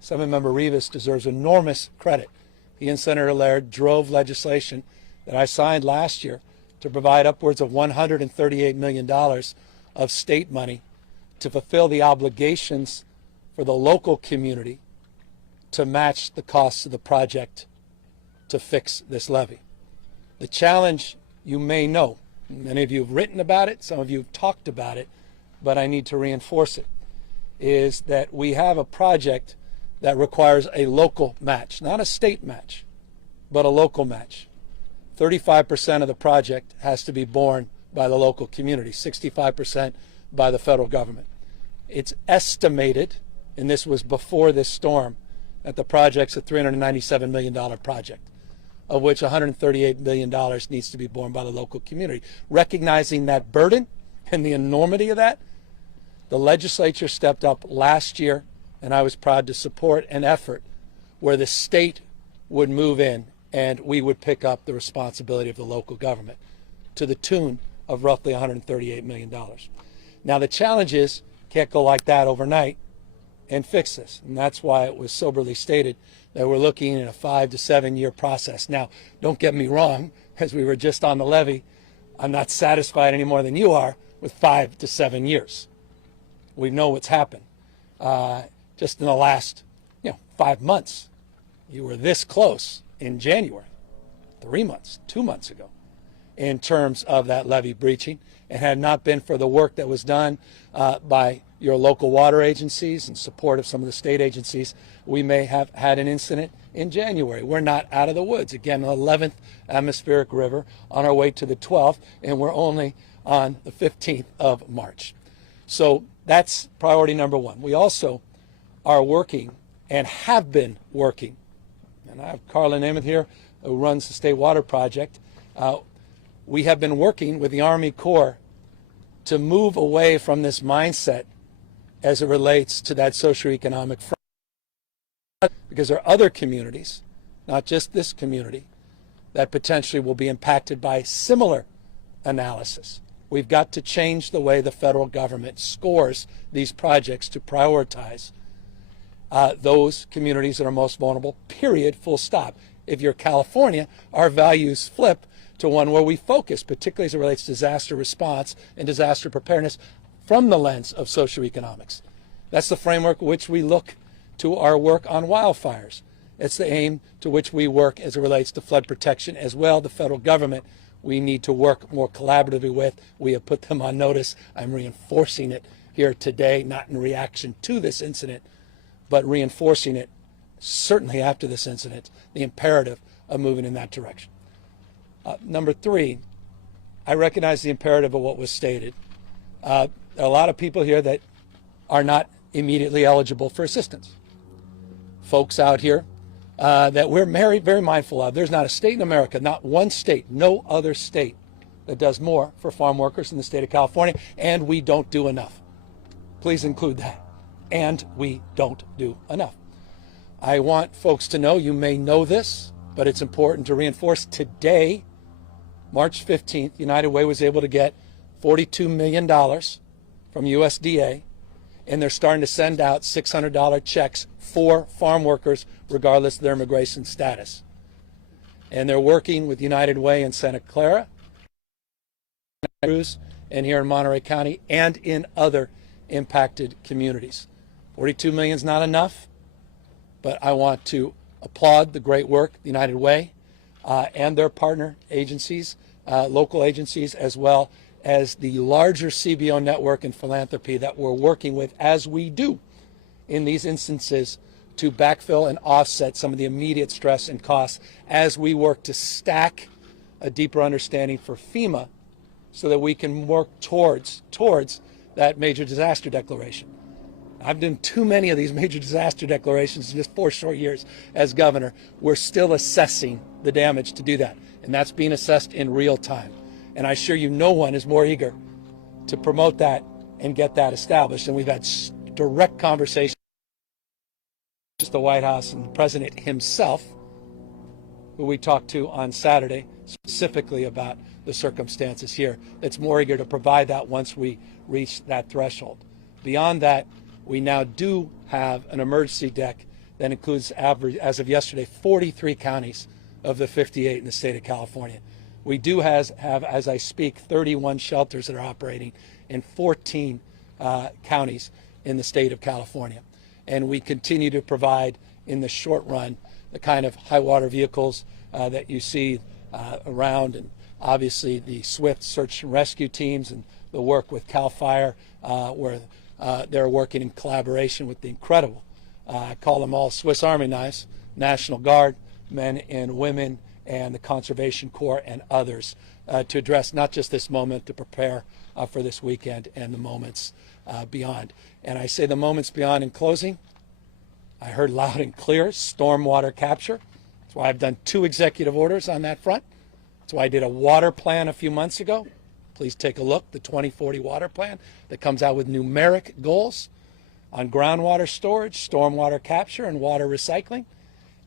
Seven-member Rivas deserves enormous credit. He and Senator Laird drove legislation that I signed last year to provide upwards of $138 million of state money to fulfill the obligations for the local community to match the costs of the project to fix this levee. The challenge, you may know, many of you have written about it, some of you have talked about it, but I need to reinforce it, is that we have a project that requires a local match, not a state match, but a local match. 35% of the project has to be borne by the local community, 65% by the federal government. It's estimated, and this was before this storm, that the project's a $397 million project, of which $138 million needs to be borne by the local community. Recognizing that burden and the enormity of that, the legislature stepped up last year, and I was proud to support an effort where the state would move in and we would pick up the responsibility of the local government to the tune of roughly $138 million. Now the challenge is, can't go like that overnight and fix this. And that's why it was soberly stated that we're looking at a 5 to 7 year process. Now, don't get me wrong, as we were just on the levee, I'm not satisfied any more than you are with 5 to 7 years. We know what's happened. Just in the last 5 months, you were this close in January, 3 months, 2 months ago, in terms of that levee breaching. It had not been for the work that was done by your local water agencies and support of some of the state agencies, we may have had an incident in January. We're not out of the woods. Again, the 11th atmospheric river on our way to the 12th, and we're only on the 15th of March. So that's priority number one. We also are working and have been working, and I have Carla Namath here who runs the State Water Project. We have been working with the Army Corps to move away from this mindset as it relates to that socioeconomic front, because there are other communities, not just this community, that potentially will be impacted by similar analysis. We've got to change the way the federal government scores these projects to prioritize those communities that are most vulnerable, period, full stop. If you're California, our values flip to one where we focus, particularly as it relates to disaster response and disaster preparedness, from the lens of socioeconomics. That's the framework which we look to our work on wildfires. It's the aim to which we work as it relates to flood protection as well. The federal government we need to work more collaboratively with. We have put them on notice. I'm reinforcing it here today, not in reaction to this incident, but reinforcing it certainly after this incident, the imperative of moving in that direction. Number three, I recognize the imperative of what was stated. There are a lot of people here that are not immediately eligible for assistance. Folks out here that we're very mindful of. There's not a state in America, not one state, no other state that does more for farm workers in the state of California, and we don't do enough. Please include that. And we don't do enough. I want folks to know, you may know this, but it's important to reinforce today, March 15th, United Way was able to get $42 million from USDA, and they're starting to send out $600 checks for farm workers regardless of their immigration status. And they're working with United Way in Santa Clara, and here in Monterey County, and in other impacted communities. 42 million is not enough, but I want to applaud the great work the United Way and their partner agencies, local agencies, as well as the larger CBO network and philanthropy that we're working with, as we do in these instances, to backfill and offset some of the immediate stress and costs as we work to stack a deeper understanding for FEMA so that we can work towards that major disaster declaration. I've done too many of these major disaster declarations in just 4 short years as governor. We're still assessing the damage to do that, and that's being assessed in real time. And I assure you, no one is more eager to promote that and get that established. And we've had direct conversations with the White House and the President himself, who we talked to on Saturday, specifically about the circumstances here, that's more eager to provide that once we reach that threshold. Beyond that, we now do have an emergency deck that includes, as of yesterday, 43 counties of the 58 in the state of California. We do have, as I speak, 31 shelters that are operating in 14 counties in the state of California. And we continue to provide, in the short run, the kind of high water vehicles that you see around, and obviously the swift search and rescue teams and the work with CAL FIRE, where they're working in collaboration with the incredible, I call them all Swiss Army knives, National Guard, men and women, and the Conservation Corps and others to address not just this moment, to prepare for this weekend and the moments beyond. And I say the moments beyond in closing. I heard loud and clear stormwater capture. That's why I've done 2 executive orders on that front. That's why I did a water plan a few months ago. Please take a look, the 2040 water plan that comes out with numeric goals on groundwater storage, stormwater capture, and water recycling.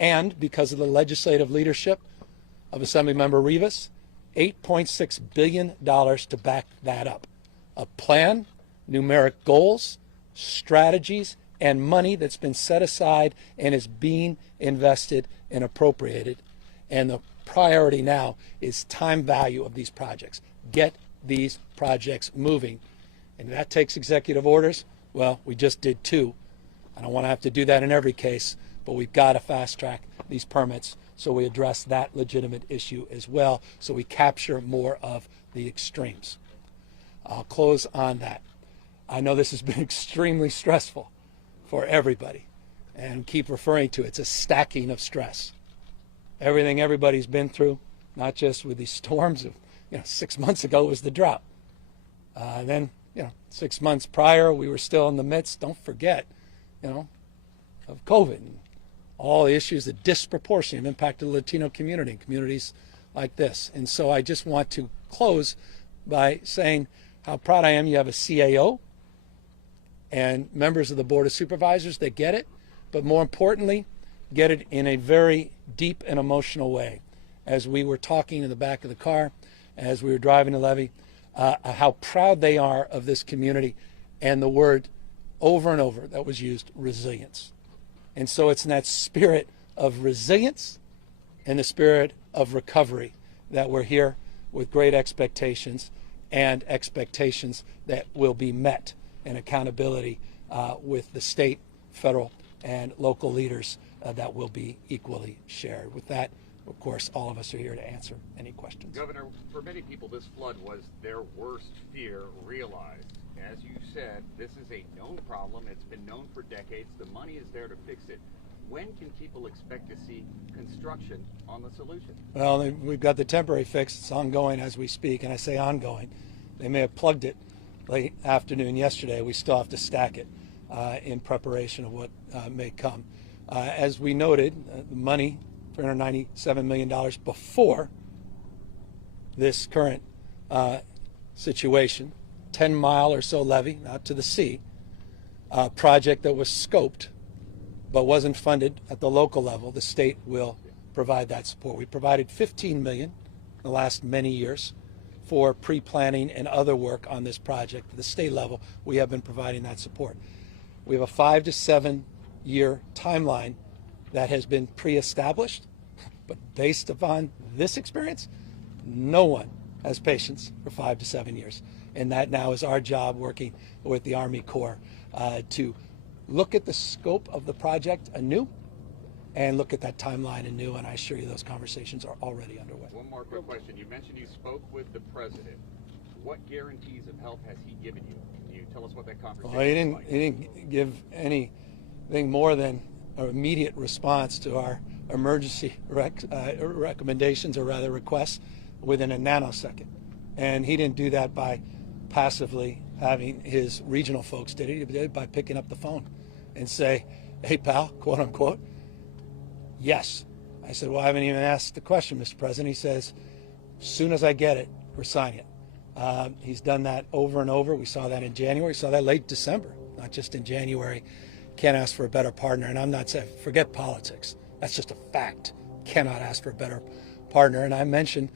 And because of the legislative leadership of Assemblymember Rivas, $8.6 billion to back that up. A plan, numeric goals, strategies, and money that's been set aside and is being invested and appropriated. And the priority now is time value of these projects. Get these projects moving. And that takes executive orders. Well, we just did 2. I don't want to have to do that in every case, but we've got to fast track these permits so we address that legitimate issue as well, so we capture more of the extremes. I'll close on that. I know this has been extremely stressful for everybody, and keep referring to it. It's a stacking of stress. Everything everybody's been through, not just with these storms of, 6 months ago was the drought. Then, 6 months prior, we were still in the midst, don't forget, of COVID and all the issues that disproportionately impacted the Latino community and communities like this. And so I just want to close by saying how proud I am you have a CAO and members of the Board of Supervisors that get it, but more importantly, get it in a very deep and emotional way. As we were talking in the back of the car, as we were driving to Levee, how proud they are of this community, and the word over and over that was used, resilience. And so it's in that spirit of resilience and the spirit of recovery that we're here with great expectations, and expectations that will be met, and accountability with the state, federal, and local leaders that will be equally shared. With that, of course, all of us are here to answer any questions. Governor, for many people, this flood was their worst fear realized. As you said, this is a known problem. It's been known for decades. The money is there to fix it. When can people expect to see construction on the solution? Well, we've got the temporary fix. It's ongoing as we speak, and I say ongoing. They may have plugged it late afternoon yesterday. We still have to stack it in preparation of what may come. As we noted, the money, $397 million before this current situation, 10-mile or so levee out to the sea, a project that was scoped but wasn't funded at the local level. The state will provide that support. We provided $15 million in the last many years for pre-planning and other work on this project. At the state level, we have been providing that support. We have a 5 to 7 year timeline that has been pre-established, but based upon this experience, no one has patience for 5 to 7 years. And that now is our job, working with the Army Corps to look at the scope of the project anew and look at that timeline anew, and I assure you those conversations are already underway. One more quick question. You mentioned you spoke with the president. What guarantees of help has he given you? Can you tell us what that conversation was like? He didn't give anything more than an immediate response to our emergency recommendations, or rather requests, within a nanosecond. And he didn't do that by passively having his regional folks did it. He did it by picking up the phone and say, "Hey, pal," quote unquote, "yes." I said, "Well, I haven't even asked the question, Mr. President." He says, "As soon as I get it, we're signing it." He's done that over and over. We saw that in January. We saw that late December, not just in January. Can't ask for a better partner. And I'm not saying, forget politics. That's just a fact. Cannot ask for a better partner. And I mentioned,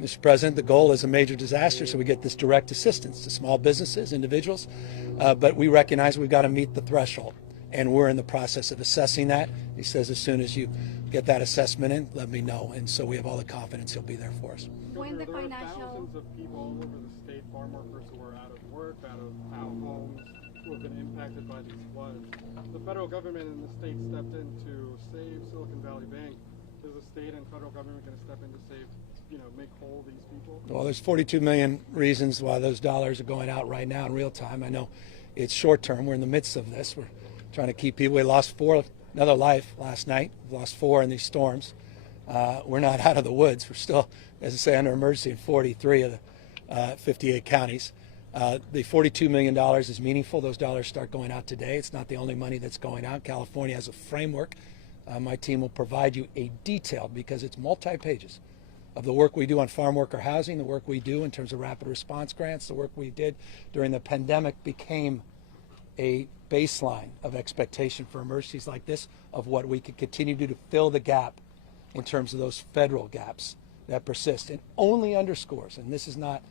Mr. President, the goal is a major disaster, so we get this direct assistance to small businesses, individuals, but we recognize we've got to meet the threshold. and we're in the process of assessing that. He says as soon as you get that assessment in, let me know. And so we have all the confidence he'll be there for us. When the there are financial thousands of people all over the state, farm workers who are out of work, out of homes, who have been impacted by these floods. The federal government and the state stepped in to save Silicon Valley Bank. Is the state and federal government going to step in to save, make whole these people? Well, there's 42 million reasons why those dollars are going out right now in real time. I know it's short term. We're in the midst of this. We're trying to keep people. We lost another life last night. We lost 4 in these storms. We're not out of the woods. We're still, as I say, under emergency in 43 of the 58 counties. The $42 million is meaningful. Those dollars start going out today. It's not the only money that's going out. California has a framework. My team will provide you a detailed, because it's multi-pages, of the work we do on farm worker housing, the work we do in terms of rapid response grants, the work we did during the pandemic became a baseline of expectation for emergencies like this, of what we could continue to do to fill the gap in terms of those federal gaps that persist. And only underscores, and this is not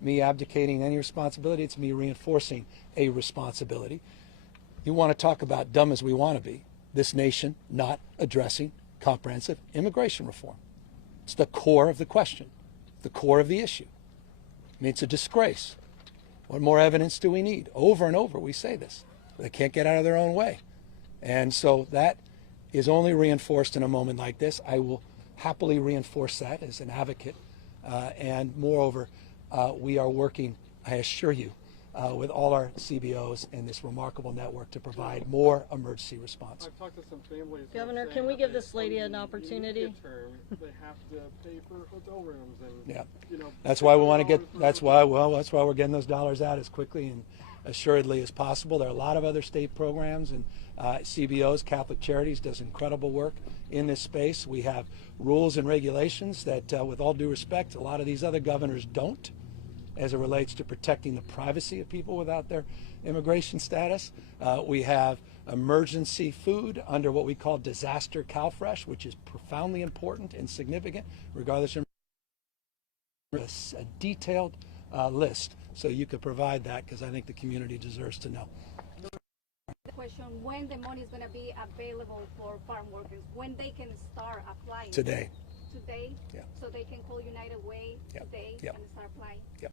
me abdicating any responsibility, it's me reinforcing a responsibility. You want to talk about dumb as we want to be, this nation not addressing comprehensive immigration reform. It's the core of the question, the core of the issue. I mean, it's a disgrace. What more evidence do we need? Over and over we say this. They can't get out of their own way. And so that is only reinforced in a moment like this. I will happily reinforce that as an advocate. And moreover, we are working, I assure you, with all our CBOs in this remarkable network to provide more emergency response. I've talked to some families. Governor, can we give this lady an opportunity? They have to pay for hotel rooms and yeah. That's why we want to get. That's why we're getting those dollars out as quickly and assuredly as possible. There are a lot of other state programs and CBOs. Catholic Charities does incredible work in this space. We have rules and regulations that, with all due respect, a lot of these other governors don't, as it relates to protecting the privacy of people without their immigration status. We have emergency food under what we call disaster CalFresh, which is profoundly important and significant, regardless of a detailed list, so you could provide that, because I think the community deserves to know. The question, when the money is going to be available for farm workers, when they can start applying? Today. Today? Yeah. So they can call United Way Yep. today Yep. and start applying? Yep.